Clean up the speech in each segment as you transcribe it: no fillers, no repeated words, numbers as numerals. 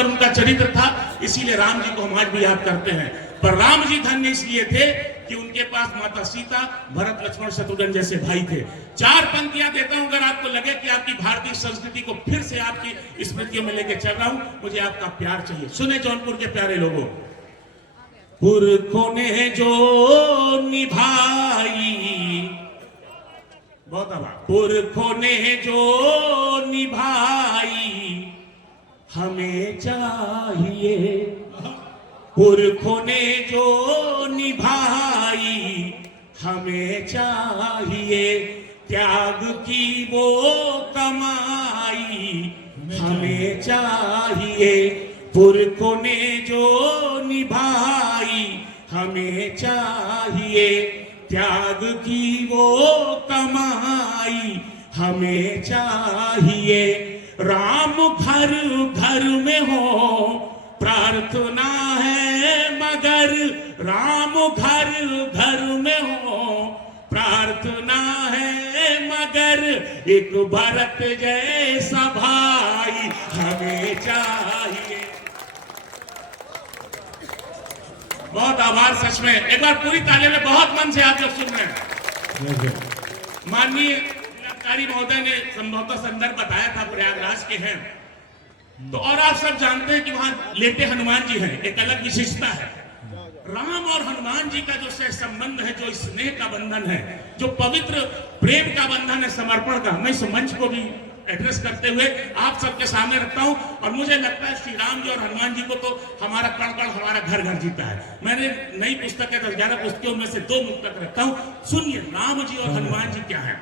सुंदर उनका चरित्र था, इसीलिए राम जी को हम आज भी याद करते हैं। पर राम जी धन्य इसलिए थे कि उनके पास माता सीता, भरत, लक्ष्मण, शत्रुघ्न जैसे भाई थे। 4 पंक्तियां देता हूं, अगर आपको लगे कि आपकी भारतीय संस्कृति को फिर से आपकी स्मृतियों में लेके चल रहा हूं, मुझे आपका प्यार चाहिए। सुने जौनपुर के प्यारे लोगों, पुरखों ने जो निभाई, बहुत आवाज, पुरखों ने जो निभाई हमें चाहिए, पुरखों ने जो निभाई हमें चाहिए, त्याग की वो कमाई हमें चाहिए, पुरखों ने जो निभाई हमें चाहिए, त्याग की वो कमाई हमें चाहिए। राम घर घर में हो प्रार्थना है मगर, राम घर घर में हो प्रार्थना है मगर, एक भरत जैसा भाई हमें चाहिए। बहुत आभार सच में, एक बार पूरी ताली में बहुत मन से आप लोग सुन रहे हैं। माननीय जिलाधिकारी महोदय ने संभवतः संदर्भ बताया था, प्रयागराज के हैं तो, और आप सब जानते हैं कि वहां लेटे हनुमान जी हैं, एक अलग विशेषता है। राम और हनुमान जी का जो सह संबंध है, जो स्नेह का बंधन है, जो पवित्र प्रेम का बंधन है, समर्पण का, मैं इस मंच को भी एड्रेस करते हुए आप सबके सामने रखता हूं। और मुझे लगता है श्री राम जी और हनुमान जी को तो हमारा कण कण हमारा घर घर जीता है। मैंने नई पुस्तक है 11 पुस्तकों में से 2 मुक्तक रखता हूं, सुनिए राम जी और हनुमान जी क्या है।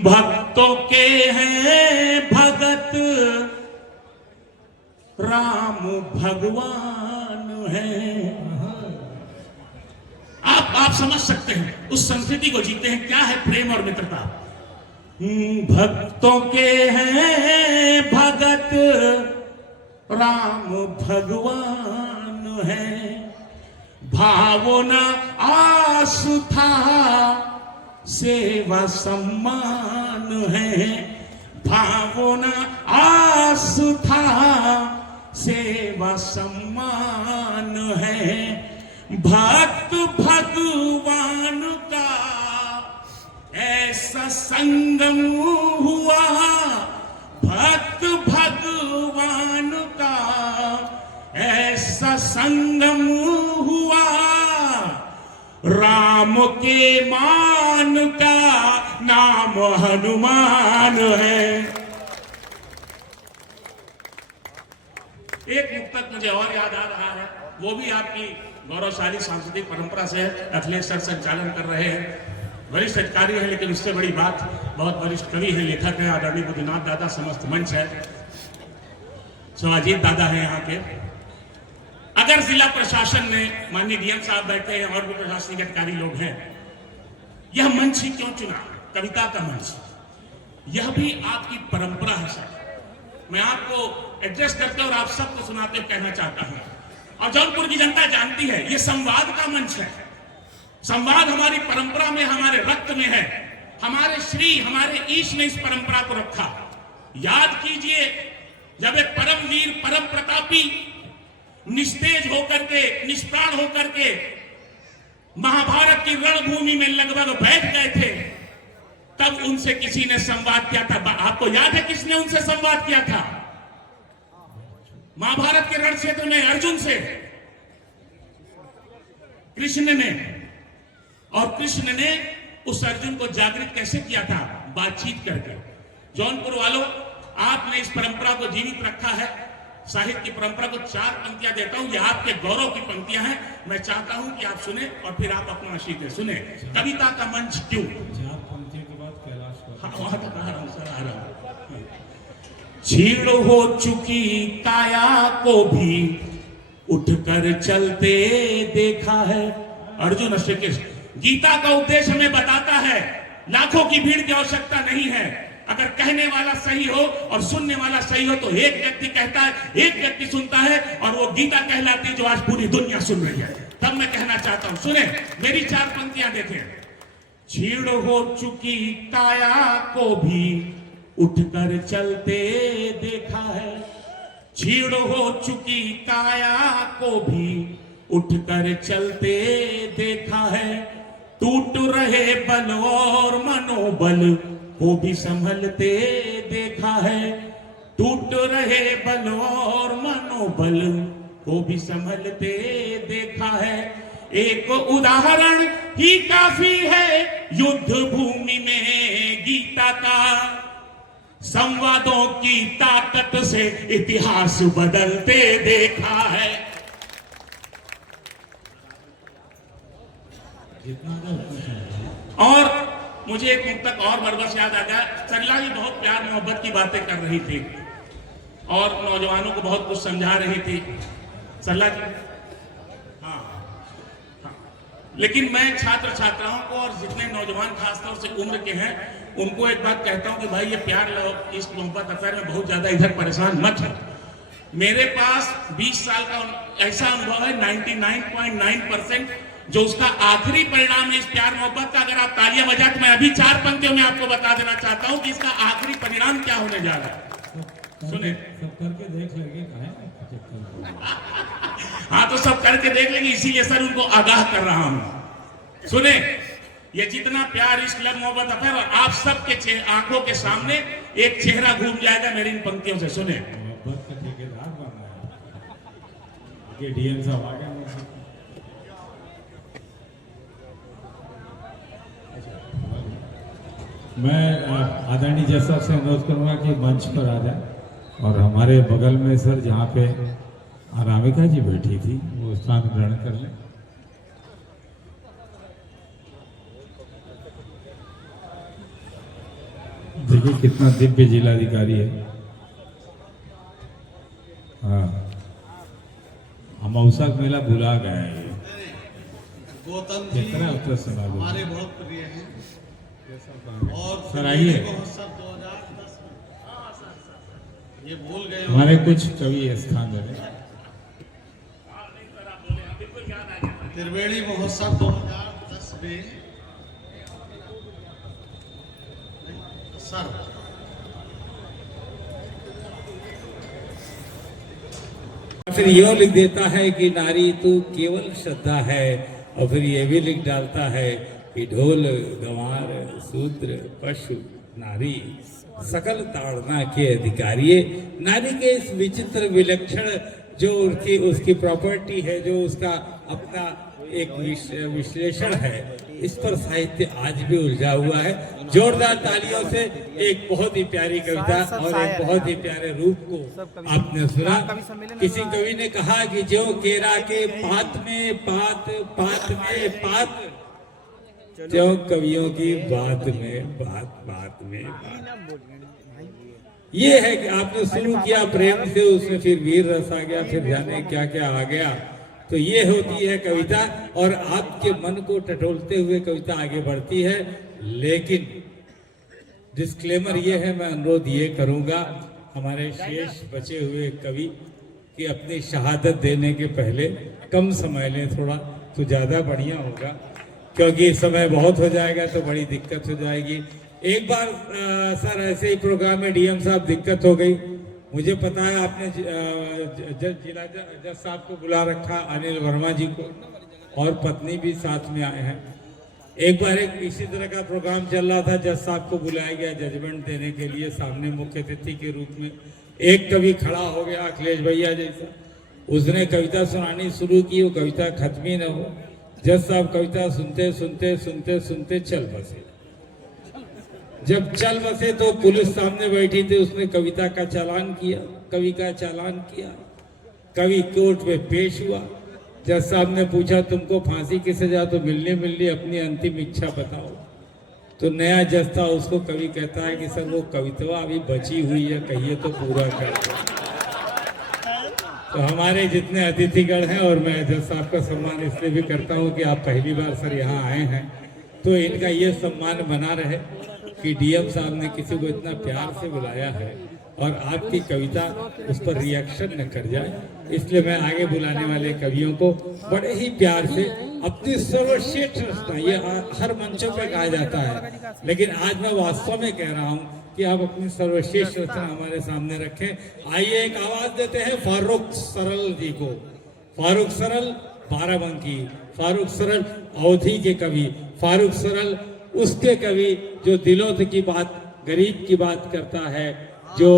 भक्तों के हैं भगत राम भगवान है। आप समझ सकते हैं, उस संस्कृति को जीते हैं, क्या है प्रेम और मित्रता। भक्तों के हैं भगत राम भगवान है, भावना आस्था सेवा सम्मान है, भावना आस्था सेवा सम्मान है, भक्त भगवान का ऐसा संगम हुआ, भक्त भगवान का ऐसा संगम हुआ, राम के मान का नाम हनुमान है। एक मुक्तक मुझे और याद आ रहा है, वो भी आपकी गौरवशाली सांस्कृतिक परंपरा से है। अखिलेश सर संचालन कर रहे हैं, वरिष्ठ अधिकारी है, लेकिन उससे बड़ी बात बहुत वरिष्ठ कवि है, लेखक है, आदरणीय बुद्धिनाथ दादा, समस्त मंच है, शिवाजीत दादा है यहाँ के। अगर जिला प्रशासन ने, माननीय डीएम साहब बैठे हैं और भी प्रशासनिक अधिकारी लोग हैं, यह मंच ही क्यों चुना, कविता का मंच, यह भी आपकी परंपरा है सर। मैं आपको एड्रेस करते और आप सबको सुनाते कहना चाहता हूं, और जौनपुर की जनता जानती है, यह संवाद का मंच है। संवाद हमारी परंपरा में, हमारे रक्त में है, हमारे श्री, हमारे ईश ने इस परंपरा को रखा। याद कीजिए, जब एक परम वीर, परम प्रतापी निस्तेज होकर के, निष्प्राण होकर के महाभारत की रणभूमि में लगभग बैठ गए थे, तब उनसे किसी ने संवाद किया था। आपको याद है किसने उनसे संवाद किया था? महाभारत के रण क्षेत्र में अर्जुन से कृष्ण ने, और कृष्ण ने उस अर्जुन को जागृत कैसे किया था? बातचीत करके। जौनपुर वालों, आपने इस परंपरा को जीवित रखा है, साहित्य की परंपरा को। 4 पंक्तियां देता हूं, ये आपके गौरव की पंक्तियां हैं। मैं चाहता हूं कि आप सुने और फिर आप अपना आशीष दें। सुने, कविता का मंच क्यों? 4 पंक्तियों के बाद कैलाश वहां तक आ रहा हूं सर, आ रहा हूं। छीड़ हो चुकी काया को भी उठकर चलते देखा है। अर्जुन श्री कृष्ण। गीता का उपदेश हमें बताता है, लाखों की भीड़ की आवश्यकता नहीं है। अगर कहने वाला सही हो और सुनने वाला सही हो तो एक व्यक्ति कहता है, एक व्यक्ति सुनता है, और वो गीता कहलाती है जो आज पूरी दुनिया सुन रही है। तब मैं कहना चाहता हूं, सुने मेरी 4 पंक्तियां देखें। छीड़ हो चुकी काया को भी उठकर चलते देखा है, छीड़ हो चुकी काया को भी उठकर चलते देखा है, टूट रहे बल और मनोबल को भी संभलते देखा है, टूट रहे बल और मनोबल को भी संभलते देखा है। एक उदाहरण ही काफी है युद्ध भूमि में गीता का, संवादों की ताकत से इतिहास बदलते देखा है। और मुझे एक मुक्तक और बरबस याद आ गया। सरला जी बहुत प्यार मोहब्बत की बातें कर रही थी और नौजवानों को बहुत कुछ समझा रही थी। सरला जी हाँ, लेकिन मैं छात्र छात्राओं को और जितने नौजवान खासतौर से उम्र के हैं उनको एक बात कहता हूं कि भाई ये प्यार इस मोहब्बत अफेयर में बहुत ज्यादा इधर परेशान मत हो। मेरे पास 20 साल का ऐसा अनुभव है 99.9% जो उसका आखिरी परिणाम है इस प्यार मोहब्बत का। अगर आप तालियां बजा तो मैं अभी 4 पंक्तियों में आपको बता देना चाहता हूं कि इसका आखिरी परिणाम क्या होने जा रहा है। सुने सब करके देख लेंगे हाँ, तो सब करके देख लेंगे, इसीलिए सर उनको आगाह कर रहा हूं। सुने, ये जितना प्यार इस क्लब मोहब्बत अफेयर और आप सबके आंखों के सामने एक चेहरा घूम जाएगा मेरी इन पंक्तियों से। सुने, मोहब्बत का ठेकेदार बनना है, डीएम साहब आ गए। मैं आदरणीय जज साहब से अनुरोध करूंगा कि मंच पर आ जाए और हमारे बगल में सर जहाँ पे अनामिका जी बैठी थी वो स्थान ग्रहण कर लें। देखिए कितना दिव्य जिलाधिकारी है। हाँ, हम अवसर मेला भुला गए हैं। गौतम जी हमारे बहुत प्रिय हैं और सर आइए, 2010 ये भूल गए हमारे कुछ कवि स्थान बने। त्रिवेणी महोत्सव 2010 में सर फिर यो लिख देता है कि नारी तू केवल श्रद्धा है, और फिर ये भी लिख डालता है कि ढोल गंवार शूद्र पशु नारी सकल ताड़ना के अधिकारी। नारी के इस विचित्र विलक्षण जो उसकी प्रॉपर्टी है, जो उसका अपना एक विश्लेषण है, इस पर साहित्य आज भी उलझा हुआ है। जोरदार तालियों से एक बहुत ही प्यारी कविता और एक बहुत ही प्यारे रूप को आपने सुना। किसी कवि ने कहा कि जो केरा के पात में पात, पात में पात, जो कवियों की बात में बात, बात में बात। ये है कि आपने शुरू किया प्रेम से, उसमें फिर वीर रस आ गया, फिर जाने क्या क्या आ गया। तो ये होती है कविता और आपके मन को टटोलते हुए कविता आगे बढ़ती है। लेकिन डिस्क्लेमर ये है, मैं अनुरोध ये करूंगा हमारे शेष बचे हुए कवि कि अपनी शहादत देने के पहले कम समय लें थोड़ा, तो ज़्यादा बढ़िया होगा, क्योंकि समय बहुत हो जाएगा तो बड़ी दिक्कत हो जाएगी। एक बार सर ऐसे ही प्रोग्राम में डीएम साहब दिक्कत हो गई, मुझे पता है आपने जिला जज साहब को बुला रखा, अनिल वर्मा जी को, और पत्नी भी साथ में आए हैं। एक बार एक इसी तरह का प्रोग्राम चल रहा था, जज साहब को बुलाया गया जजमेंट देने के लिए सामने मुख्य अतिथि के रूप में। एक कवि खड़ा हो गया अखिलेश भैया जैसा, उसने कविता सुनानी शुरू की, वो कविता खत्म ही न हो। जज साहब कविता सुनते सुनते सुनते सुनते चल बसे। जब चल बसे तो पुलिस सामने बैठी थी, उसने कविता का चालान किया, कवि का चालान किया। कवि कोर्ट में पेश हुआ। जज साहब ने पूछा तुमको फांसी की सजा तो मिलनी, अपनी अंतिम इच्छा बताओ। तो नया जज था, उसको कवि कहता है कि सर वो कविता अभी बची हुई है, कहिए तो पूरा कर दो। तो हमारे जितने अतिथिगण हैं, और मैं जज साहब का सम्मान इसलिए भी करता हूँ कि आप पहली बार सर यहाँ आए हैं, तो इनका ये सम्मान बना रहे कि डीएम साहब ने किसी को इतना प्यार से बुलाया है और आपकी कविता उस पर रिएक्शन न कर जाए। इसलिए मैं आगे बुलाने वाले कवियों को बड़े ही प्यार से अपनी सर्वश्रेष्ठ रचना, ये हर मंचों पे कहा जाता है, लेकिन आज मैं वास्तव में कह रहा हूँ कि आप अपनी सर्वश्रेष्ठ रचना हमारे सामने रखें। आइए एक आवाज देते हैं फारूक सरल जी को। फारूक सरल बाराबंकी, फारूक सरल अवधी के कवि, फारूक सरल उसके कवि जो दिलों की बात, गरीब की बात करता है, जो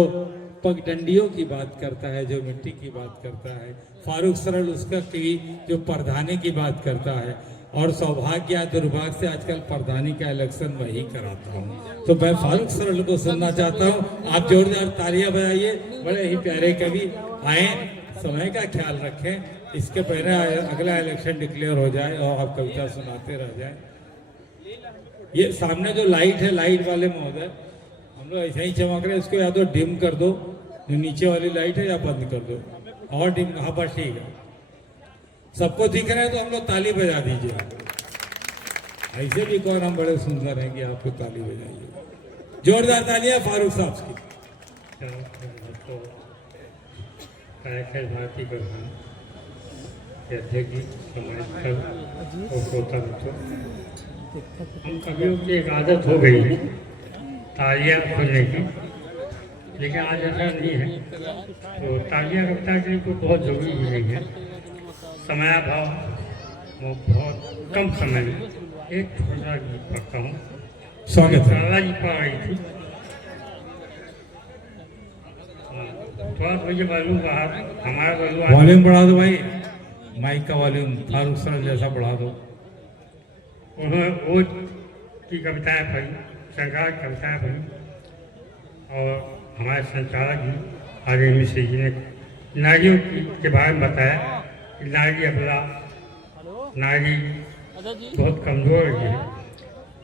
पगडंडियों की बात करता है, जो मिट्टी की बात करता है। फारूक सरल उसका कवि जो प्रधानी की बात करता है। और सौभाग्य या दुर्भाग्य से आजकल प्रधानी का इलेक्शन मैं ही कराता हूँ, तो मैं फारूक सरल को सुनना चाहता हूँ। आप जोरदार तालियां बजाइए। बड़े ही प्यारे कवि आए, समय का ख्याल रखें, इसके पहले अगला इलेक्शन डिक्लेयर हो जाए और आप कविता सुनाते रह जाए। ये सामने जो लाइट है, लाइट वाले महोदय, हम लोग ऐसे ही चमक रहे हैं, इसको या तो डिम कर दो, जो नीचे वाली लाइट है, या बंद कर दो। और डिम, हाँ बस ठीक है, सबको दिख रहा है तो हम लोग ताली बजा दीजिए। ऐसे भी कौन हम बड़े सुंदर हैं कि आपको ताली बजाइए। जोरदार तालियां फारूक साहब की। भारतीय प्रधान अध्यक्ष समाज हम कवियों की एक आदत हो गई है तालियां सुनने की, लेकिन आज ऐसा नहीं है। तो तालियां कविता के लिए बहुत जरूरी भी नहीं है। समयाभाव, वो बहुत कम समय में एक छोटा गीत पढ़ता हूँ। स्वागत है। शारदा जी पढ़ रही थी, थोड़ा मुझे वॉल्यूम बाहर, हमारा वॉल्यूम बढ़ा दो भाई, माइक का वॉल्यूम फारूक सरल जैसा बढ़ा दो। उन्होंने वो की कविताएं पढ़ी, सरकार की कविताएं पढ़ी, और हमारे संचालक जी आर्य मिश्र जी ने नारियों के बारे में बताया कि नारी अबला, नारी बहुत कमजोर है।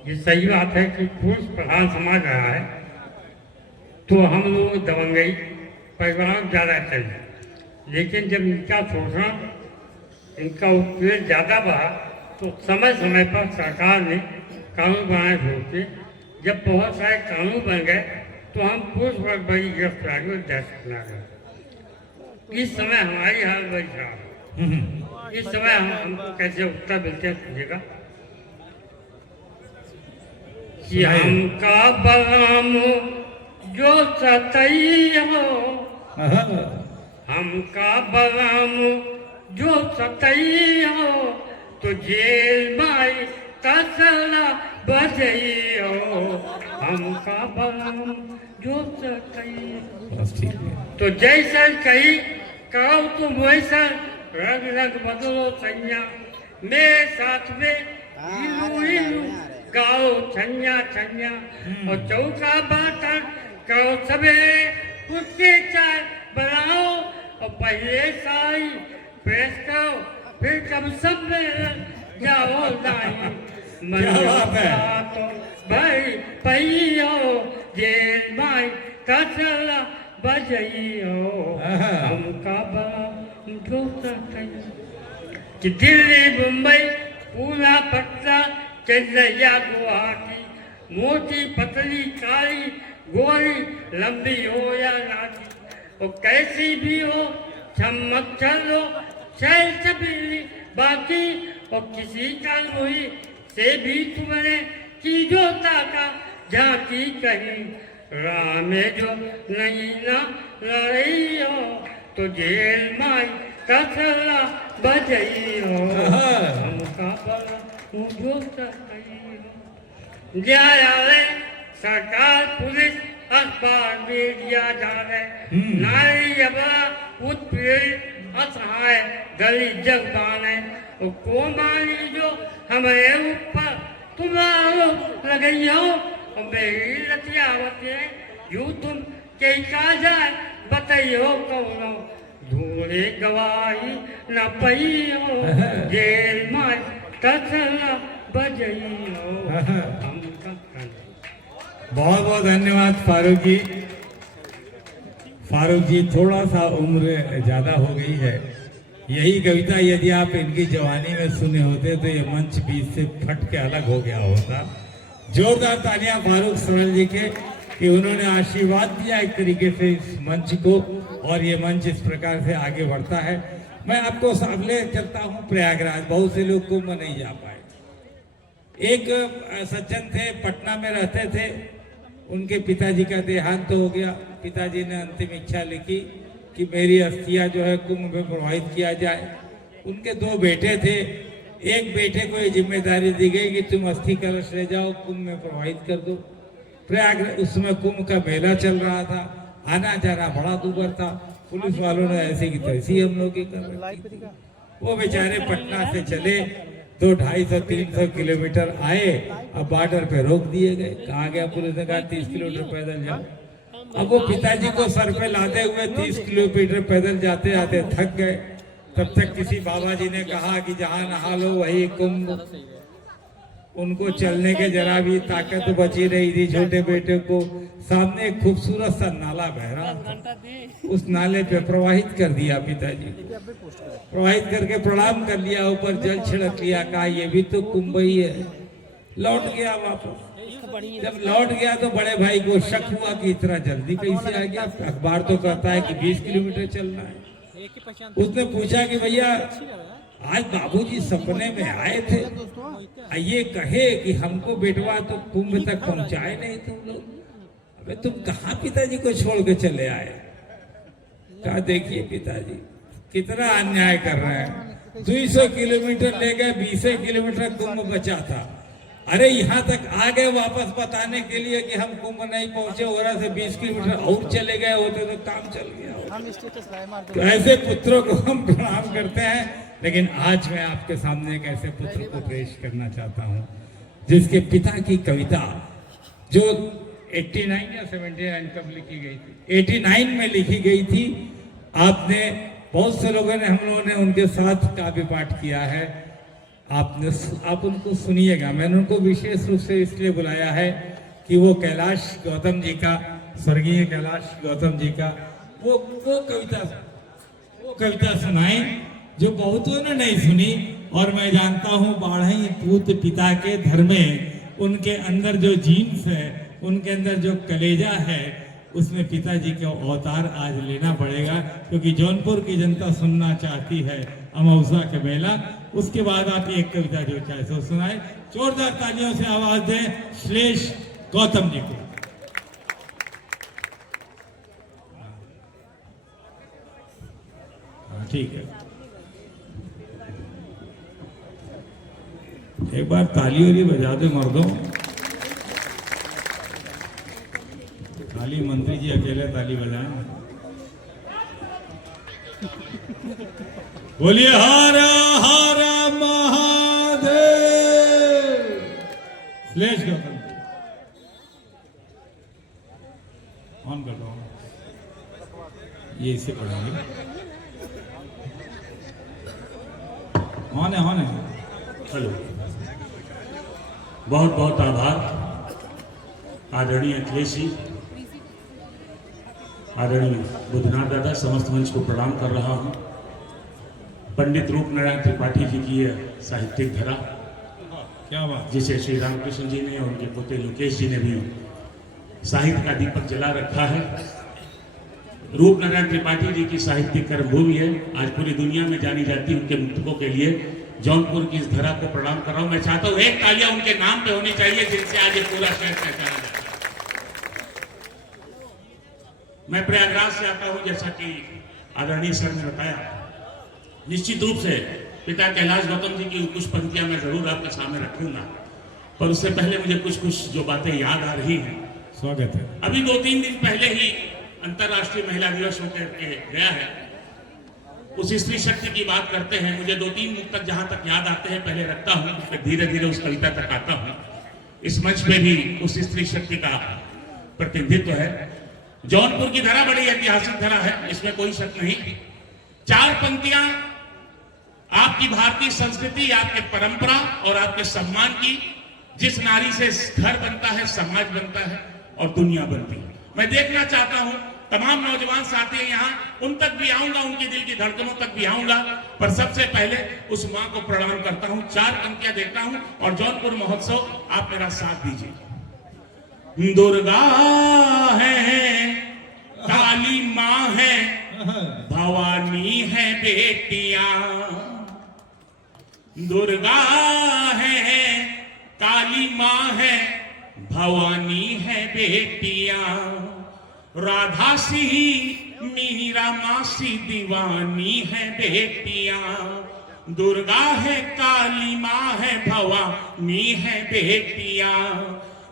ये सही बात है कि पुरुष प्रधान समाज रहा है, तो हम लोग दबंगई परिवार ज़्यादा चाहिए, लेकिन जब इनका शोषण, इनका उत्पीड़न ज़्यादा बढ़ा, तो समय समय पर सरकार ने कानून बनाए छोड़ के, जब बहुत सारे कानून बन गए तो हम पुरुष वर्ग बड़ी गिरफ्तारी और दहशत में आ गए। इस समय हमारी हालत बड़ी खराब है। इस समय हमको कैसे उत्तर मिलते हैं सुनिएगा कि हमका बलराम जो सतई हो, हमका बलराम जो सतई हो, तो जेल माई तसला बजई हो। हमका बलराम जो सतई, तो जैसा कही कहो तुम वैसा रंग रंग बदलो सैया, मेरे साथ में हिलू हिलू गाओ छन्या छन्या, और चौका बाटन करो सवेरे, उसके चाय बनाओ और पहले साई प्रेस करो, फिर कब सब जाओ दाई। तो भाई पहियो जेल माई कसला बजइयो, हमका जो कि दिल्ली मुंबई पूना पटना चेन्नैया गुवाहाटी, मोटी पतली काली गोरी लंबी हो या नाटी, वो कैसी भी हो चमक चलो शहर छबीली बाकी, और किसी का लोही से भी तुमने की जो ताका झांकी कहीं, राह में जो नहीं ना लड़ई हो, तो जेल माई कसला बजई हो। हमका बला जो सही हो, न्यायालय सरकार पुलिस अखबार मीडिया जाने, नारी अबला उत्पीड़ित असहाय गली जगबाने, कोमाली जो हमारे ऊपर तुम्हारो लगई हो, और मेरी लतियावत है यूं तुम कई का जाए बताइयो कौनो, धूले गवाही न पई हो, जेल मार तसला बजई हो। बहुत बहुत धन्यवाद फारूक जी। फारूक जी थोड़ा सा उम्र ज्यादा हो गई है। यही कविता यदि आप इनकी जवानी में सुने होते तो ये मंच बीच से फट के अलग हो गया होता। जोरदार तालियां फारूक सरल जी के कि उन्होंने आशीर्वाद दिया एक तरीके से इस मंच को, और ये मंच इस प्रकार से आगे बढ़ता है। मैं आपको सामने चलता हूँ प्रयागराज। बहुत से लोग कुंभ नहीं जा पाए। एक सज्जन थे, पटना में रहते थे, उनके पिताजी का देहांत हो गया। पिताजी ने अंतिम इच्छा लिखी कि मेरी अस्थियां जो है कुंभ में प्रवाहित किया जाए। उनके 2 बेटे थे। एक बेटे को ये जिम्मेदारी दी गई कि तुम अस्थि कलश ले जाओ, कुंभ में प्रवाहित कर दो। प्रयाग उसमें कुंभ का मेला चल रहा था, आना जाना बड़ा दूभर था। पुलिस वालों ने ऐसे की तैसी हम लोग की कर रखी थी। वो बेचारे पटना से चले, 200-250-300 किलोमीटर आए, अब बॉर्डर पे रोक दिए गए। कहा गया, पुलिस ने कहा 30 किलोमीटर पैदल जाओ। अब वो पिताजी को सर पे लादे हुए 30 किलोमीटर पैदल जाते आते थक गए। तब तक किसी बाबा जी ने कहा कि जहां नहा लो वही कुंभ। उनको चलने के जरा भी ताकत बची रही थी। छोटे बेटे को सामने एक खूबसूरत सा नाला बह रहा था, उस नाले पे प्रवाहित कर दिया पिताजी। प्रवाहित करके प्रणाम कर लिया, ऊपर जल छिड़क लिया, कहा ये भी तो कुंभ ही है। लौट गया वापस। जब लौट गया तो बड़े भाई को शक हुआ कि इतना जल्दी कैसे आ गया। अखबार तो कहता है कि 20 किलोमीटर चलना है। उसने पूछा कि भैया आज बाबूजी सपने में आए थे, ये कहे कि हमको बेटवा तो कुंभ तक पहुंचाए नहीं तुम लोग, अबे तुम कहाँ पिताजी को छोड़ के चले आए। कहा देखिए पिताजी कितना अन्याय कर रहे हैं। 200 किलोमीटर ले गए, 20 किलोमीटर कुंभ बचा था। अरे यहाँ तक आ गए वापस बताने के लिए कि हम कुंभ नहीं पहुंचे, और से 20 किलोमीटर और चले गए होते तो काम चल गया होता। तो ऐसे पुत्रों को हम प्रणाम करते हैं। लेकिन आज मैं आपके सामने एक ऐसे पुत्र को पेश करना चाहता हूँ जिसके पिता की कविता जो 89 या 79 कब लिखी गई थी, 89 में लिखी गई थी। आपने बहुत से लोगों ने, हम लोगों ने उनके साथ काव्य पाठ किया है। आप उनको सुनिएगा। मैंने उनको विशेष रूप से इसलिए बुलाया है कि वो कैलाश गौतम जी का, स्वर्गीय कैलाश गौतम जी का वो कविता सुनाए जो बहुतों ने नहीं सुनी। और मैं जानता हूँ बाढ़ई पूत पिता के धर्मे, उनके अंदर जो जीन्स है, उनके अंदर जो कलेजा है, उसमें पिताजी का अवतार आज लेना पड़ेगा, क्योंकि जौनपुर की जनता सुनना चाहती है अमावस्या के मेला। उसके बाद आप एक कविता जो चाहे सो सुनाए। जोरदार तालियों से आवाज दें श्लेष गौतम जी को। ठीक है, एक बार ताली वाली बजा दो मर्दों। खाली मंत्री जी अकेले ताली बजाएं। बोलिए हर हर महादेव। श्लेष गौतम ऑन कर दो, ये इसे पढ़ेंगे। ऑन है। हेलो, बहुत बहुत आभार आदरणीय अखिलेश जी, आदरणीय बुद्धनाथ दादा, समस्त मंच को प्रणाम कर रहा हूं। पंडित रूपनारायण त्रिपाठी जी की यह साहित्यिक धरा, क्या बात। जिसे श्री रामकृष्ण जी ने और उनके पोते लोकेश जी ने भी साहित्य का दीपक जला रखा है। रूपनारायण त्रिपाठी जी की साहित्यिक कर्मभूमि है, आज पूरी दुनिया में जानी जाती है उनके मुक्तकों के लिए। जौनपुर की इस धरा को प्रणाम कर रहा हूं। मैं चाहता हूं एक तालियां उनके नाम पे होनी चाहिए, जिनसे आज ये पूरा शहर पहचाना जाता है। मैं प्रयागराज से आता हूं, जैसा कि आदरणीय सर ने बताया। निश्चित रूप से पिता कैलाश गौतम जी की कुछ पंक्तियां मैं जरूर आपके सामने रखूंगा, पर उससे पहले मुझे कुछ जो बातें याद आ रही हैं। स्वागत है। अभी 2-3 दिन पहले ही अंतर्राष्ट्रीय महिला दिवस होकर के गया है। उस स्त्री शक्ति की बात करते हैं, मुझे 2-3 मुक्तक जहां तक याद आते हैं पहले रखता हूं, फिर धीरे धीरे उस कविता तक आता हूं। इस मंच पे भी उस स्त्री शक्ति का प्रतिनिधित्व है। जौनपुर की धरा बड़ी ऐतिहासिक धरा है, इसमें कोई शक नहीं। 4 पंक्तियां आपकी भारतीय संस्कृति, आपके परंपरा और आपके सम्मान की, जिस नारी से घर बनता है, समाज बनता है और दुनिया बनती है। मैं देखना चाहता हूं तमाम नौजवान साथी हैं यहाँ, उन तक भी आऊंगा, उनके दिल की धड़कनों तक भी आऊंगा, पर सबसे पहले उस मां को प्रणाम करता हूं। 4 पंक्तियां देखता हूं और जौनपुर महोत्सव आप मेरा साथ दीजिए। दुर्गा है, काली मां है, भवानी है बेटियां। दुर्गा है, काली मां है, भवानी है बेटियां, राधा सी मीरा मासी दीवानी है बेटियां, दुर्गा है काली माँ है भवानी है बेटियां,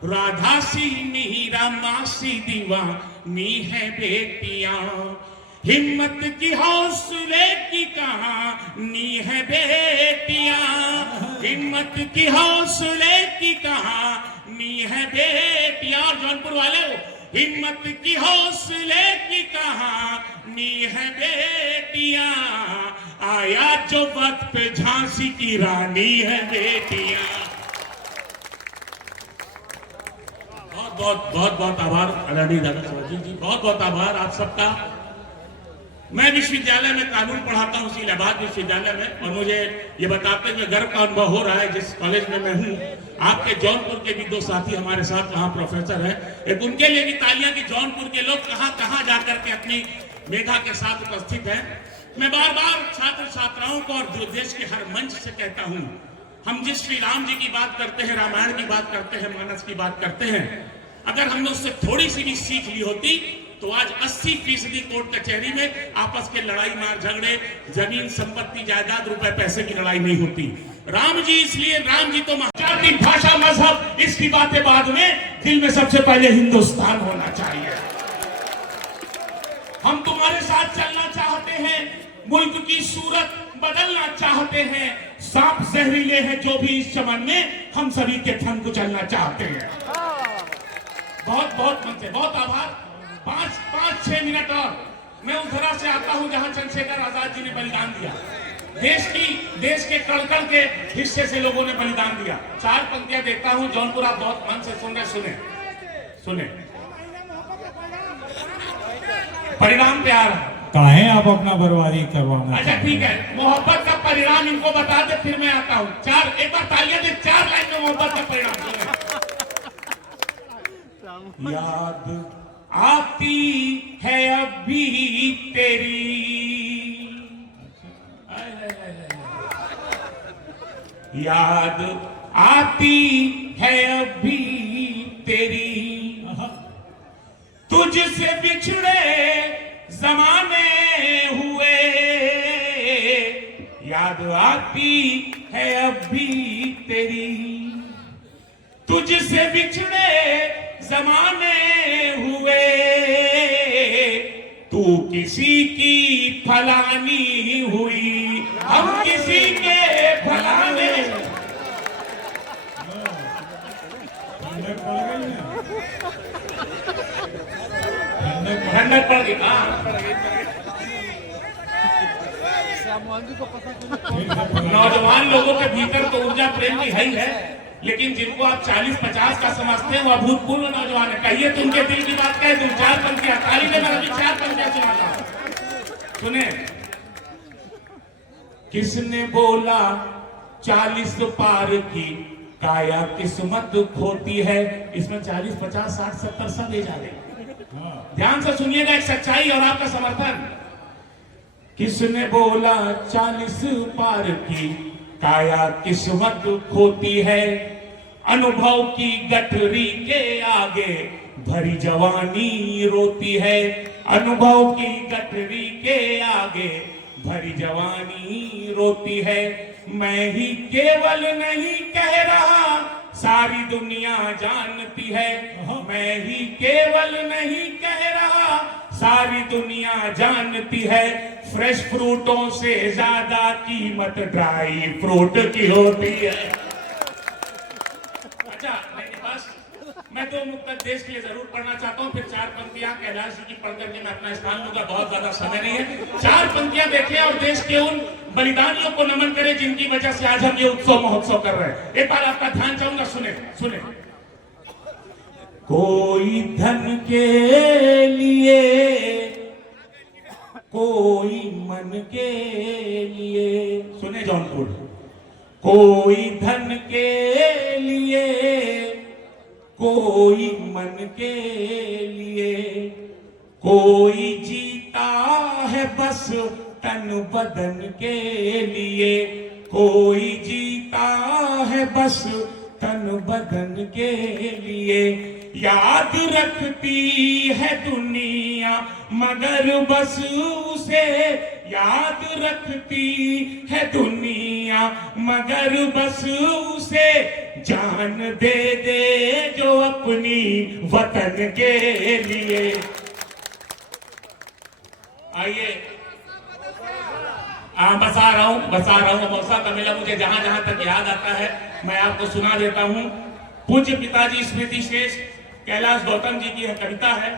राधा सी मीरा मासी दीवानी है बेटियां, हिम्मत की हौसले की कहानी है बेटियां, हिम्मत की हौसले की कहानी है बेटियां। और जौनपुर वाले हिम्मत की हौसले की कहानी है बेटियां, आया जो वक्त झांसी की रानी है बेटियां। बहुत आभार आदरणीय दादा शिवाजी जी, बहुत आभार आप सबका। मैं विश्वविद्यालय में कानून पढ़ाता हूँ, इलाहाबाद विश्वविद्यालय में, और मुझे ये बताते हुए गर्व का अनुभव हो रहा है जिस कॉलेज में मैं हूँ, आपके जौनपुर के भी दो साथी हमारे साथ वहाँ प्रोफेसर हैं, एक उनके लिए भी तालियां कि जौनपुर के लोग कहाँ जाकर के अपनी मेधा के साथ उपस्थित हैं। मैं बार बार छात्र छात्राओं को और देश के हर मंच से कहता हूँ, हम जिस श्री राम जी की बात करते हैं, रामायण की बात करते हैं, मानस की बात करते हैं, अगर हमने उससे थोड़ी सी भी सीख ली होती तो आज 80% कोर्ट कचहरी में आपस के लड़ाई मार झगड़े, जमीन संपत्ति जायदाद रुपए पैसे की लड़ाई नहीं होती। राम जी इसलिए, राम जी तो जाति भाषा मजहब इसकी बातें बाद में, दिल में सबसे पहले हिंदुस्तान होना चाहिए। हम तुम्हारे साथ चलना चाहते हैं, मुल्क की सूरत बदलना चाहते हैं, सांप जहरीले हैं जो भी इस चमन में, हम सभी के थन को चलना चाहते हैं। बहुत मन से बहुत आभार। 5-6 मिनट और मैं उस धरा से आता हूं जहां चंद्रशेखर आजाद जी ने बलिदान दिया, देश के कड़ के हिस्से से लोगों ने बलिदान दिया। 4 पंक्तियां देखता हूं, जौनपुर आप बहुत मन से सुन रहे, सुने। परिणाम तैयार है, काहे आप अपना बर्बादी करवाना? अच्छा ठीक है, मोहब्बत का परिणाम इनको बता दे, फिर मैं आता हूं। एक बार तालियां दे, 4 लाइन में मोहब्बत का परिणाम सुने। याद आती है अभी तेरी, याद आती है अभी तेरी, तुझसे बिछड़े जमाने हुए, याद आती है अभी तेरी, तुझसे बिछड़े जमाने हुए, तू किसी की फलानी हुई, हम किसी के फलाने। ठंडक पड़ गई। नौजवान लोगों के भीतर तो ऊर्जा प्रेम की है ही है, लेकिन जिनको आप 40-50 का समझते हैं वो अभूतपूर्व नौजवान है। कहिए तो उनके दिल की बात कहे, 2-4 पंक्तियां ताली में, मैं अभी 4 पंक्तियां सुनाता हूं, सुने। किसने बोला 40 पार की काया किस्मत खोती है, इसमें 40, 50, 60, 70 सब ले जा रहे। ध्यान से सुनिएगा, एक सच्चाई और आपका समर्थन। किसने बोला 40 पार की काया किस्मत खोती है, अनुभव की गठरी के आगे भरी जवानी रोती है, अनुभव की गठरी के आगे भरी जवानी रोती है। मैं ही केवल नहीं कह रहा, सारी दुनिया जानती है, मैं ही केवल नहीं कह रहा, सारी दुनिया जानती है, फ्रेश फ्रूटों से ज्यादा कीमत ड्राई फ्रूट की होती है। अच्छा बस मैं 2 मुक्तक देश के लिए जरूर पढ़ना चाहता हूँ, फिर 4 पंक्तियां कैलाश जी की पढ़ करके मैं अपना स्थान लूंगा, बहुत ज्यादा समय नहीं है। 4 पंक्तियां देखें और देश के उन बलिदानियों को नमन करें जिनकी वजह से आज हम ये उत्सव महोत्सव कर रहे हैं। एक बार आपका ध्यान चाहूंगा, सुने। कोई धन के लिए, कोई मन के लिए, सुने जौनपुर, कोई धन के लिए, कोई मन के लिए, कोई जीता है बस तन बदन के लिए, कोई जीता है बस तन तन बदन के लिए। याद रखती है दुनिया मगर बस उसे, याद रखती है दुनिया मगर बस उसे, जान दे दे जो अपनी वतन के लिए। आइए बसा रहा हूँ मौसा कमेला मुझे जहां जहां तक याद आता है मैं आपको सुना देता हूँ। पूज्य पिताजी स्मृति श्रेष्ठ कैलाश गौतम जी की यह कविता है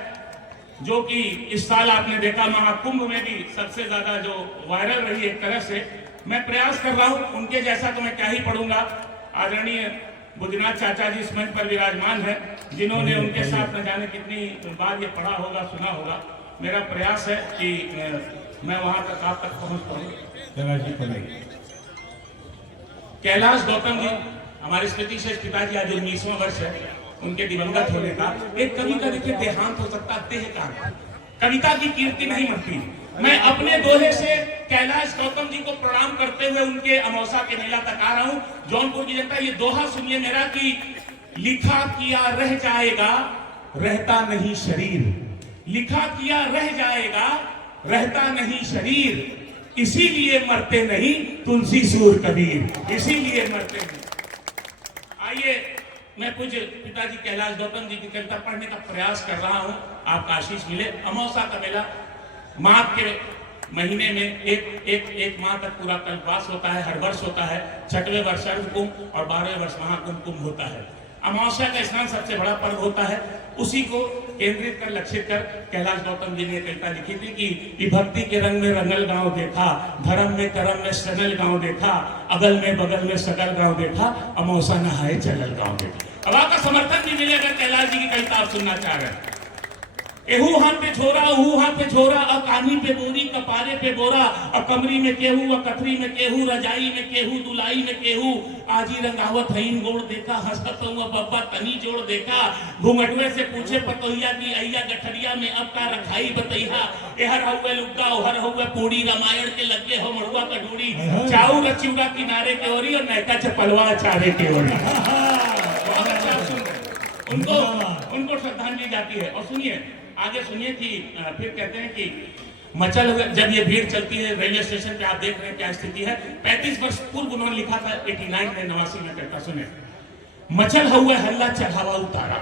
जो कि इस साल आपने देखा महाकुंभ में भी सबसे ज्यादा जो वायरल रही एक तरह से। मैं प्रयास कर रहा हूँ उनके जैसा तो मैं क्या ही पढ़ूंगा। आदरणीय बुद्धनाथ चाचा जी इस मंच पर विराजमान है जिन्होंने उनके साथ न जाने कितनी बार ये पढ़ा होगा सुना होगा। मेरा प्रयास है कि मैं वहां तक आप तक पहुंच पाऊं। कैलाश गौतम जी हमारे स्मृति श्रेष्ठ पिताजी आज 19वां वर्ष है उनके दिवंगत होने का। एक कवि का देखिए देहांत हो सकता देह का, कविता की कीर्ति नहीं मरती। मैं अपने दोहे से कैलाश गौतम जी को प्रणाम करते हुए उनके अमौसा के मेला तक आ रहा हूं। जौनपुर की जनता ये दोहा सुनिए मेरा कि लिखा किया रह जाएगा रहता नहीं शरीर, लिखा किया रह जाएगा रहता नहीं शरीर, इसीलिए मरते नहीं तुलसी सूर कबीर, इसीलिए मरते नहीं। आइए मैं कुछ पिताजी कैलाश गौतम जी की कविता पढ़ने का प्रयास कर रहा हूं, आपका आशीष मिले। अमावस्या का मेला माघ के महीने में एक माह तक पूरा कल्पवास होता है, हर वर्ष होता है। 6वें वर्ष सर्व कुंभ और 12वें वर्ष महाकुंभ कुंभ होता है। अमावस्या का स्नान सबसे बड़ा पर्व होता है, उसी को केंद्रित कर लक्षित कर कैलाश गौतम जी ने कविता लिखी थी कि विभक्ति के रंग में रंगल गांव देखा, धर्म में करम में सनल गांव देखा, अगल में बगल में सकल गांव देखा, अमावस्या नहाए चलल गांव देखा। अब आपका समर्थन भी मिलेगा कैलाश जी की कविता आप सुनना चाह रहे हैं। एहू हाथ पे छोरा उहू हाथ पे छोरा, अकानी पे बोरी कपारे पे बोरा, अकमरी में केहू अकथरी में केहू, रजाई में केहू दुलाई में केहू, आजी रंगावत हईन गोड़ देखा, हंसत हुआ बब्बा तनी जोड़ देखा, घूंघटवे से पूछे पतोहिया की अय्या गठरिया में अब का रखाई बतैहा, एहर हुए लुग्गा ओहर हुए पूड़ी, रामायण के लगे हो मड़ुआ का डूड़ी, चाऊ रचिउगा किनारे के ओरी और नैका चपलवा चारे के ओरी। बहुत अच्छा सुन रहे उनको श्रद्धांजलि जाती है। और सुनिए आगे सुनिए कि फिर कहते हैं कि मचल जब ये भीड़ चलती है रेलवे स्टेशन पे, आप देख रहे हैं क्या स्थिति है। 35 वर्ष पूर्व उन्होंने लिखा था 89 में 89 में कहता सुने, मचल हुआ हल्ला चढ़ावा उतारा,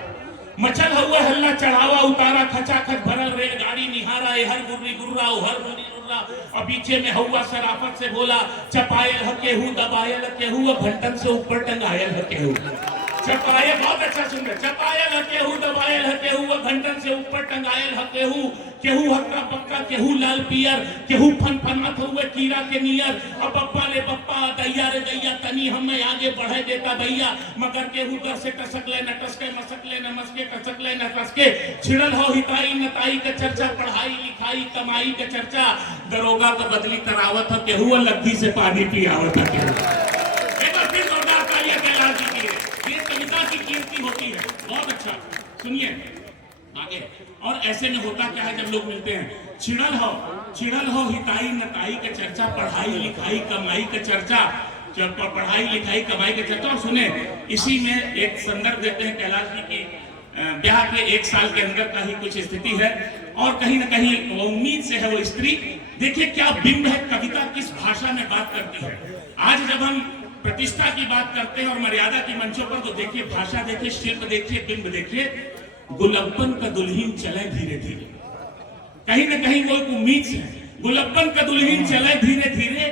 मचल हुआ हल्ला चढ़ावा उतारा, खचाखच भरल रेलगाड़ी निहारा, हर गुर्री गुर्रा हर गुर्री गुर्रा, और पीछे में हुआ शराफत से बोला, चपायल हकेहू दबायल हकेहू, घंटन से ऊपर टंगायल हकेहू। चपायल बहुत अच्छा सुन रहे, चपायल हकेहू दबायल हकेहू, घंटन से ऊपर टंगायल हकेहू, केहू हक्का पक्का केहू लाल पियर, केहू फन फनात हुए कीड़ा के नियर, और बप्पा रे बप्पा दैया रे दैया तनी हमें आगे बढ़े देता भैया, मगर केहू दर से टसकले न टसके मसकले न मसके टसकले न टसके, छिड़ल हो हिताई नताई का चर्चा, पढ़ाई लिखाई कमाई का चर्चा, दरोगा का बदली करावत हो केहू, लद्दी से पानी पियावत हो केहू। एक बार फिर जोरदार तालियां कैलाश जी की, ये कविता की कीर्ति होती है। बहुत अच्छा सुनिए आगे। और ऐसे में होता क्या है जब लोग मिलते हैं, छिड़ल हो हिताई नताई का चर्चा, पढ़ाई लिखाई कमाई का चर्चा, जब पढ़ाई लिखाई कमाई का चर्चा। और सुने इसी में एक संदर्भ देते हैं कैलाश जी की ब्याह के 1 साल के अंदर का ही कुछ स्थिति है, और कहीं ना कहीं वो उम्मीद से है वो स्त्री। देखिए क्या बिंब है, कविता किस भाषा में बात करती है। आज जब हम प्रतिष्ठा की बात करते हैं और मर्यादा की मंचों पर, तो देखिए भाषा देखिए, शिल्प देखिए, बिंब देखिए। गुलब्बन का दुल्हीन चले धीरे धीरे, कहीं ना कहीं वो उम्मीद से, गुलब्बन का दुल्हीन चले धीरे धीरे,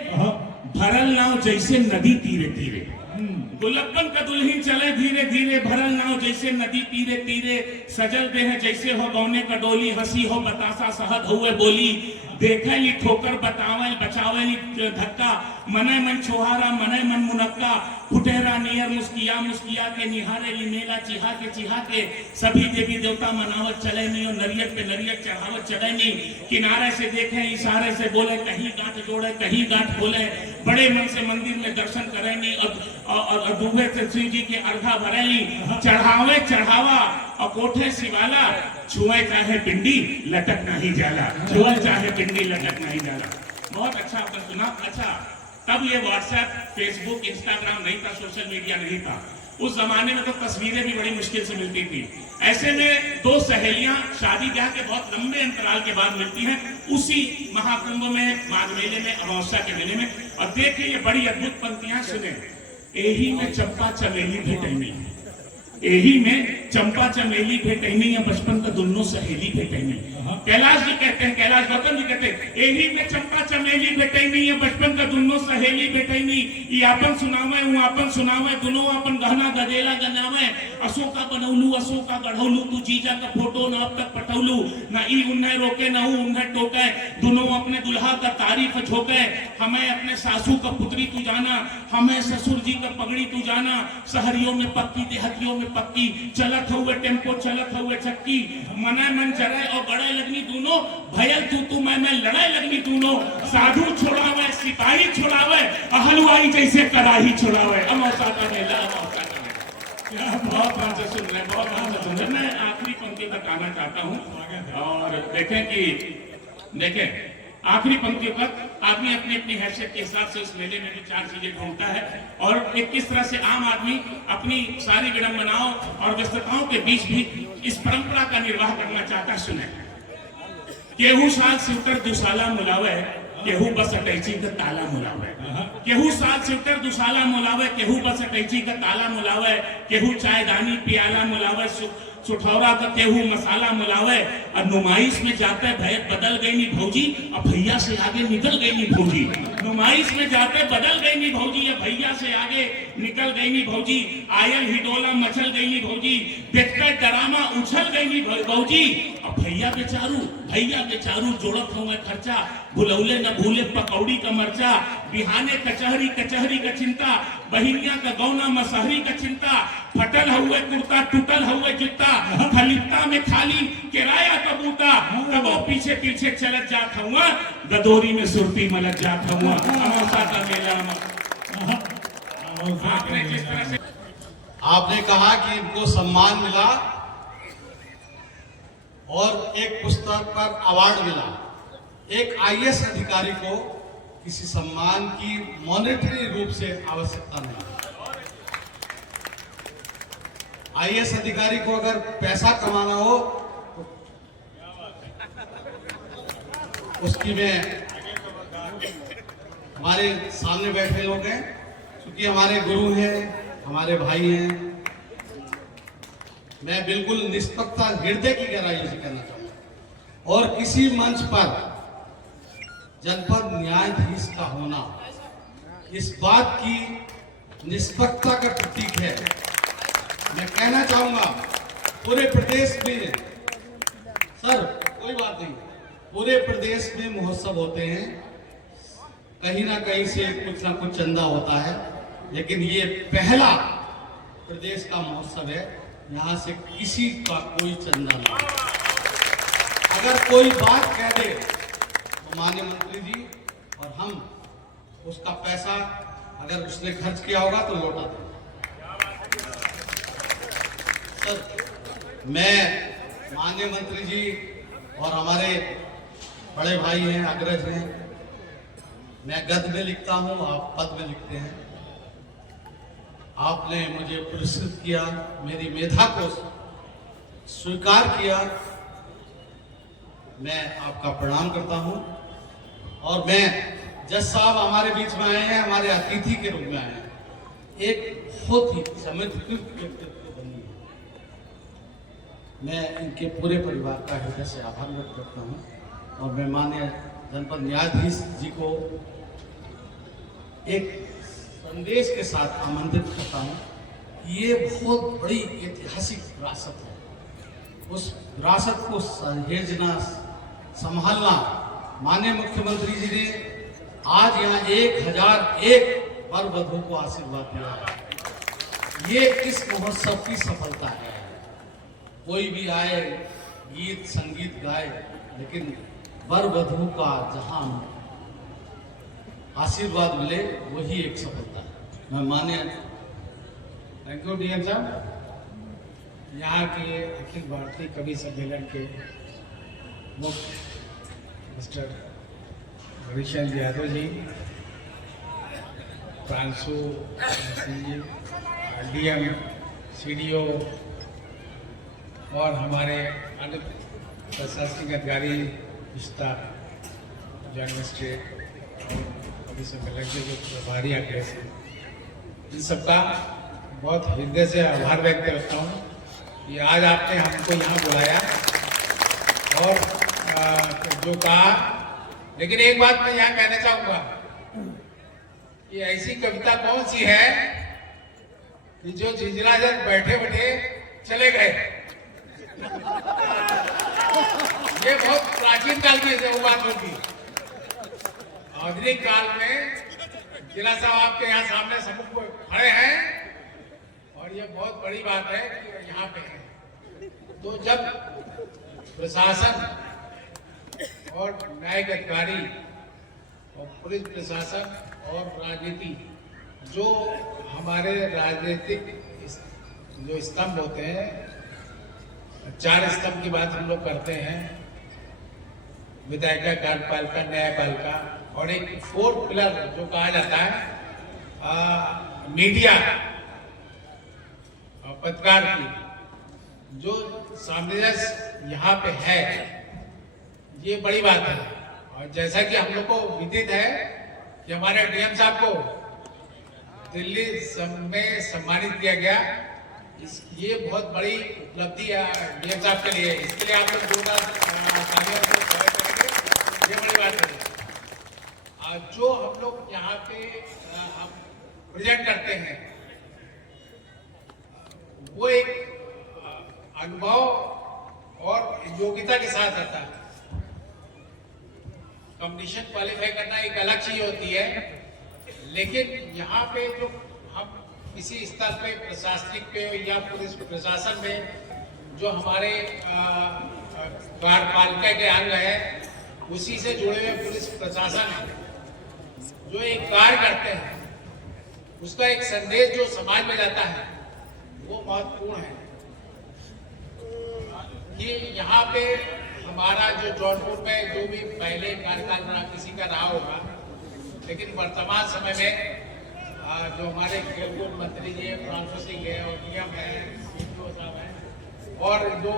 भरल नाव जैसे नदी तीरे तीरे, गुलब्बन का दुल्हीन चले धीरे धीरे, भरल नाव जैसे नदी तीरे तीरे, सजल देह जैसे हो गौने का डोली, हंसी हो बतासा सहद हुए बोली, देखे ली ठोकर बतावे बचावे ली धक्का, मने मन छोहारा मने मन मुनक्का, फुटेरा नियर मुस्किया मुस्किया के निहारे ली मेला चिहा के, सभी देवी देवता मनावत चले नहीं, और नरियत पे नरियत चढ़ावत चले नहीं, किनारे से देखे इशारे से बोले, कहीं गांठ जोड़े कहीं गांठ बोले, बड़े मन से मंदिर में दर्शन करे नहीं, और डूबे से श्री जी के अर्घा भरे नहीं, चढ़ावे चढ़ावा और कोठे शिवाला, छुए चाहे पिंडी लटक नहीं जाला, छुए चाहे पिंडी लटक नहीं जाला। बहुत अच्छा आपने सुना। अच्छा तब ये व्हाट्सएप फेसबुक इंस्टाग्राम नहीं था, सोशल मीडिया नहीं था। उस जमाने में तो तस्वीरें भी बड़ी मुश्किल से मिलती थी। ऐसे में दो सहेलियां शादी ब्याह के बहुत लंबे अंतराल के बाद मिलती हैं उसी महाकुंभ में, माघ मेले में, अमावस्या के मेले में। और देखिए ये बड़ी अद्भुत पंक्तियां सुने। एही में चंपा चमेली भेटैनी, एही में चंपा चमेली भेटैनी, या बचपन का दोनों सहेली भेटैनी। कैलाश जी कहते हैं, कैलाश गौतम जी कहते हैं, एही में चंपा चमेली भेटैनी, या बचपन का दोनों सहेली भेटैनी। ई आपन सुनावे, ऊ आपन सुनावे, दोनों अपन गहना गजेला गनावे। अशोका बनौलू, अशोका गढ़ौलू, तू जीजा का फोटो ना अब तक पटौलू। ना ई उन्हें रोके, ना ऊ उन्हें टोके, दोनों अपने दुल्हा का तारीफ झोंके। हमें अपने सासू का पुत्री तू जाना, हमें ससुर जी का पगड़ी तू जाना। शहरियों में पक्की, देहतियों में पक्की, चलत हुए टेम्पो, चलत हुए चक्की। मना मन चढ़े और गड़े लगनी दोनों, भयल तू मैं लड़ाई लगनी दोनों। साधु छोड़ावे, सिपाही छोड़ावे, हलवाई जैसे कड़ाही छोड़ावे। अमावस्या का मेला, अमावस्या का मेला। बहुत ध्यान से सुन रहे, बहुत ध्यान से सुन रहे। मैं आखिरी पंक्ति तक आना चाहता हूँ और देखें आखिरी पंक्ति तक आदमी अपनी अपनी हैसियत के हिसाब से उस मेले में भी चार चीजें ढूंढता है और एक किस तरह से आम आदमी अपनी सारी विडंबनाओं और व्यस्तताओं के बीच भी इस परंपरा का निर्वाह करना चाहता है। सुने। केहू साल सिवटर दुसाला मुलावे, केहू बस अटैची का ताला मुलावे। केहू साल सिवटर दुसाला मुलावे, केहू बस अटैची का ताला मुलावे। केहू चायदानी पियाला मुलावे, सुठौरा का केहू मसाला मुलावे। और नुमाइश में जाते भय बदल गई नी भौजी, अब भैया से आगे निकल गई नी भौजी। नुमाइश में जाते बदल गई नी भौजी, अब भैया से आगे निकल गई नी भौजी। आयल हिडोला मचल गई नी भौजी, देखकर डरामा उछल गई नी भौजी। अब भैया बेचारू जोड़त हुए खर्चा, बुलौले न भूले पकौड़ी का मर्चा। बिहाने कचहरी का चिंता, बहिनिया का गौना मसहरी का चिंता। फटल हुए कुर्ता, टूटल हुए जूता, खलिफ्ता में खाली किराया का बूता। तबो पीछे पीछे चलत जात हुआ, गदोरी में सुरती मलक जात हुआ। अमावस्या का मेला। आपने जिस तरह से आपने कहा कि इनको सम्मान मिला और एक पुस्तक पर अवार्ड मिला। एक आईएएस अधिकारी को किसी सम्मान की मॉनेटरी रूप से आवश्यकता नहीं। आईएएस अधिकारी को अगर पैसा कमाना हो तो उसकी में हमारे सामने बैठे लोग हैं, क्योंकि हमारे गुरु हैं, हमारे भाई हैं। मैं बिल्कुल निष्पक्षता, हृदय की गहराई से कहना चाहूंगा। और किसी मंच पर जनपद न्यायाधीश का होना इस बात की निष्पक्षता का प्रतीक है। मैं कहना चाहूंगा पूरे प्रदेश में, सर कोई बात नहीं, पूरे प्रदेश में महोत्सव होते हैं, कहीं ना कहीं से कुछ ना कुछ चंदा होता है, लेकिन ये पहला प्रदेश का महोत्सव है, यहाँ से किसी का कोई चंदा नहीं। अगर कोई बात कह दे तो माननीय मंत्री जी और हम उसका पैसा अगर उसने खर्च किया होगा तो लौटा दें। सर मैं माननीय मंत्री जी और हमारे बड़े भाई हैं, अग्रज हैं, मैं गद्य में लिखता हूं, आप पद में लिखते हैं। आपने मुझे पुरस्कृत किया, मेरी मेधा को स्वीकार किया, मैं आपका प्रणाम करता हूं। और मैं जज साहब हमारे बीच में आए हैं, हमारे अतिथि के रूप में आए हैं, एक बहुत ही समृद्ध व्यक्तित्व बनी है। मैं इनके पूरे परिवार का हृदय से आभार व्यक्त करता हूं और मैं माननीय जनपद न्यायाधीश जी को एक संदेश के साथ आमंत्रित करता हूं कि ये बहुत बड़ी ऐतिहासिक विरासत है। उस विरासत को सहेजना, संभालना, माननीय मुख्यमंत्री जी ने आज यहाँ 1001 वर वधु को आशीर्वाद दिया है। ये इस महोत्सव की सफलता है। कोई भी आए, गीत संगीत गाए, लेकिन वर वधु का जहां आशीर्वाद मिले वही एक सफलता है। मैं मान्य थैंक यू डीएम साहब। यहाँ के अखिल भारतीय कवि सम्मेलन के मुख्य mister Harishchandra Yadav ji, Pranshu Singh ji, DM, CDO और हमारे अन्य प्रशासनिक अधिकारी, स्टाफ, जो एडमिनिस्ट्रेट और अभी से कलेक्टर जो प्रभारी आगे से, इन सबका बहुत हृदय से आभार व्यक्त करता हूँ कि आज आपने हमको यहाँ बुलाया और जो कहा। लेकिन एक बात मैं यहाँ कहना चाहूँगा कि ऐसी कविता कौन सी है कि जो झिझराजन बैठे बैठे चले गए। ये बहुत प्राचीन काल की बात होगी। आधुनिक काल में जिला साहब आपके यहाँ सामने सम्मुख खड़े हैं और ये बहुत बड़ी बात है कि यहाँ पे है। तो जब प्रशासन और न्यायिक अधिकारी और पुलिस प्रशासन और राजनीति, जो हमारे राजनीतिक जो स्तंभ होते हैं, 4 स्तंभ की बात हम लोग करते हैं, विधायिका, कार्यपालिका, न्यायपालिका, और एक 4th पिलर जो कहा जाता है मीडिया, पत्रकार की जो सामंजस्य यहाँ पे है, ये बड़ी बात है। और जैसा कि हम लोग को विदित है कि हमारे डीएम साहब को दिल्ली में सम्मानित किया गया, ये बहुत बड़ी उपलब्धि है डीएम साहब के लिए। इसके लिए आप लोग जोरदार तालियों से स्वागत करेंगे। ये बड़ी बात है। जो हम लोग यहाँ पे हम प्रेजेंट करते हैं वो एक अनुभव और योग्यता के साथ आता है। कंपटीशन क्वालिफाई करना एक अलग चीज होती है, लेकिन यहाँ पे जो हम किसी स्तर पे प्रशासनिक पे या पुलिस प्रशासन में जो हमारे कार्यपालिका के अंग है, उसी से जुड़े हुए पुलिस प्रशासन है, जो एक कार्य करते हैं, उसका एक संदेश जो समाज में जाता है वो महत्वपूर्ण है। कि यहाँ पे हमारा जो जौनपुर में जो भी पहले कार्यकाल रहा किसी का रहा होगा, लेकिन वर्तमान समय में जो हमारे खेलकूद मंत्री जी है, फ्रांसिस सिंह है और डीएम है, सीडीओ साहब है, और जो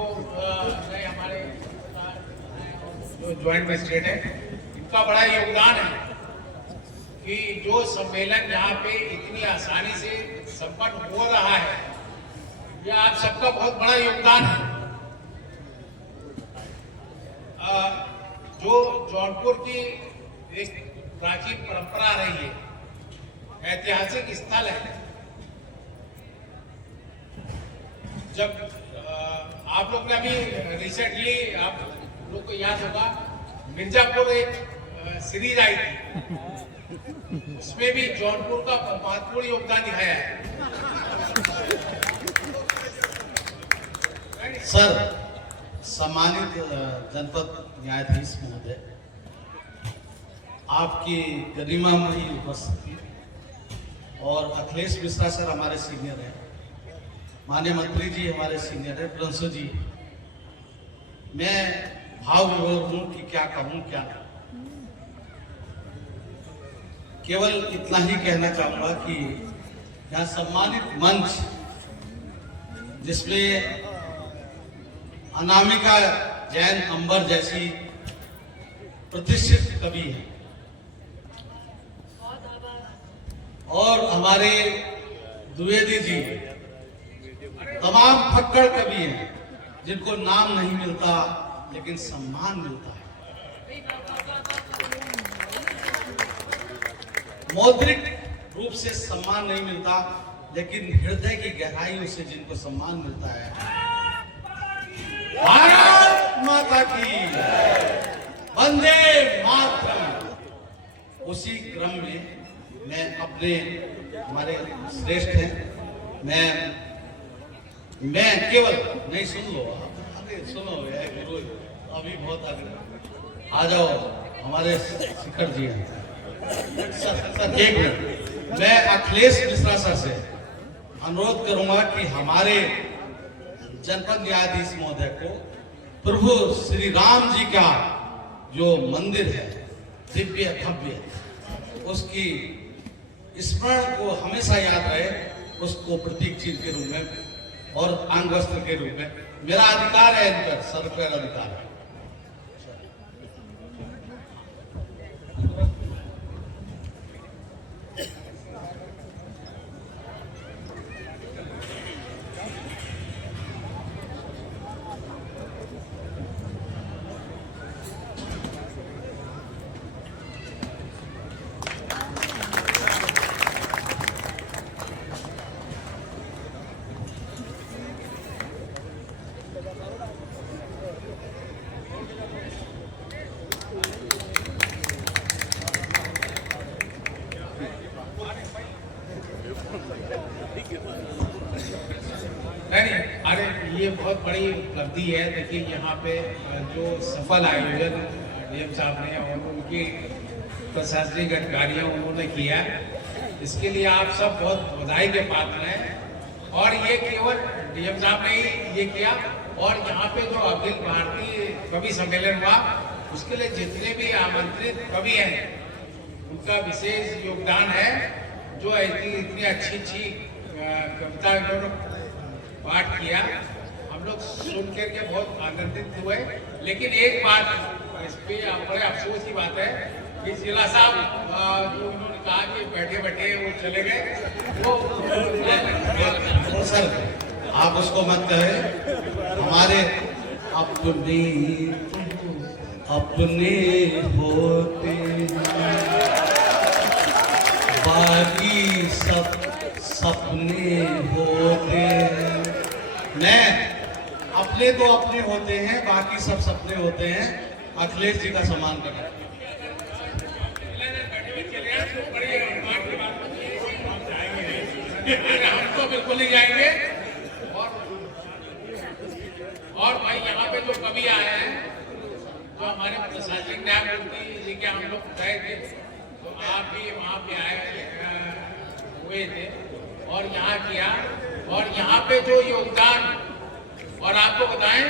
नए हमारे जो ज्वाइंट मजिस्ट्रेट है, इनका बड़ा योगदान है कि जो सम्मेलन यहाँ पे इतनी आसानी से संपन्न हो रहा है, यह आप सबका बहुत बड़ा योगदान है। जो जौनपुर की एक प्राचीन परंपरा रही है, ऐतिहासिक स्थल है। जब आप लोग ने अभी रिसेंटली, आप लोग को याद होगा, मिर्जापुर एक सीरीज आई थी, उसमें भी जौनपुर का महत्वपूर्ण योगदान दिखाया है। सर, सम्मानित जनपद न्यायाधीश महोदय, आपकी गरिमामयी उपस्थिति और अखिलेश मिश्रा सर हमारे सीनियर हैं, माननीय मंत्री जी हमारे सीनियर हैं, प्रिंसो जी, मैं भाव विभोर हूँ कि क्या कहूँ क्या नहीं। केवल इतना ही कहना चाहूंगा कि यहाँ सम्मानित मंच, जिसमें अनामिका जैन अंबर जैसी प्रतिष्ठित कवि है और हमारे द्विवेदी जी, तमाम फक्कड़ कवि हैं जिनको नाम नहीं मिलता लेकिन सम्मान मिलता है। मौद्रिक रूप से सम्मान नहीं मिलता, लेकिन हृदय की गहराइयों से जिनको सम्मान मिलता है। भारत माता की वंदे मातरम। उसी क्रम में मैं अपने, हमारे श्रेष्ठ हैं, मैं केवल नहीं, सुन लो, अरे सुनो गुरु, अभी बहुत आगे आ जाओ, हमारे शिखर जी हैं। सर एक मिनट, मैं अखिलेश मिश्रा सर से अनुरोध करूंगा कि हमारे जनपद न्यायाधीश महोदय को प्रभु श्री राम जी का जो मंदिर है, दिव्य भव्य, उसकी स्मरण को हमेशा याद रहे उसको प्रतीक चिन्ह के रूप में और अंग वस्त्र के रूप में मेरा अधिकार है, इन पर सर पर अधिकार है। नहीं, अरे ये बहुत बड़ी उपलब्धि है। देखिए यहाँ पे जो सफल आयोजन डीएम साहब ने और उनकी प्रशासनिक अधिकारियों उन्होंने किया, इसके लिए आप सब बहुत बधाई के पात्र हैं। और ये केवल डीएम साहब ने ही ये किया, और यहाँ पे जो अखिल भारतीय कवि सम्मेलन हुआ उसके लिए जितने भी आमंत्रित कवि हैं उनका विशेष योगदान है, जो इतनी अच्छी अच्छी कविता इन्होंने पाठ किया। हम लोग सुन करके बहुत आनंदित हुए। लेकिन एक बात इस पे बड़े अफसोस की बात है कि जिला साहब जो उन्होंने कहा कि बैठे बैठे वो चले गए, तो सर आप उसको मत कहे, हमारे अपने होते बाकी सब सपने होते हैं। मैं अपने तो अपने होते हैं, बाकी सब सपने होते हैं। अखिलेश जी का सम्मान करें। हम तो बिल्कुल नहीं जाएंगे। और भाई यहाँ पे जो कवि आए हैं, जो हमारे प्रशासनिक न्यायमूर्ति जी के हम लोग गए थे, तो आप भी वहाँ पे आए हुए थे और यहाँ किया। और यहाँ पे जो योगदान, और आपको बताएं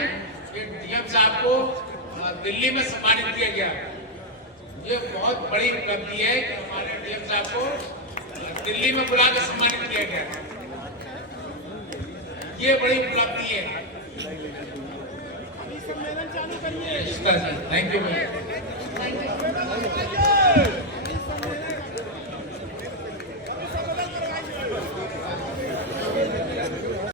कि डीएम साहब को दिल्ली में सम्मानित किया गया। ये बहुत बड़ी उपलब्धि है कि हमारे डीएम साहब को दिल्ली में बुला कर सम्मानित किया गया। ये बड़ी उपलब्धि है। Thank you.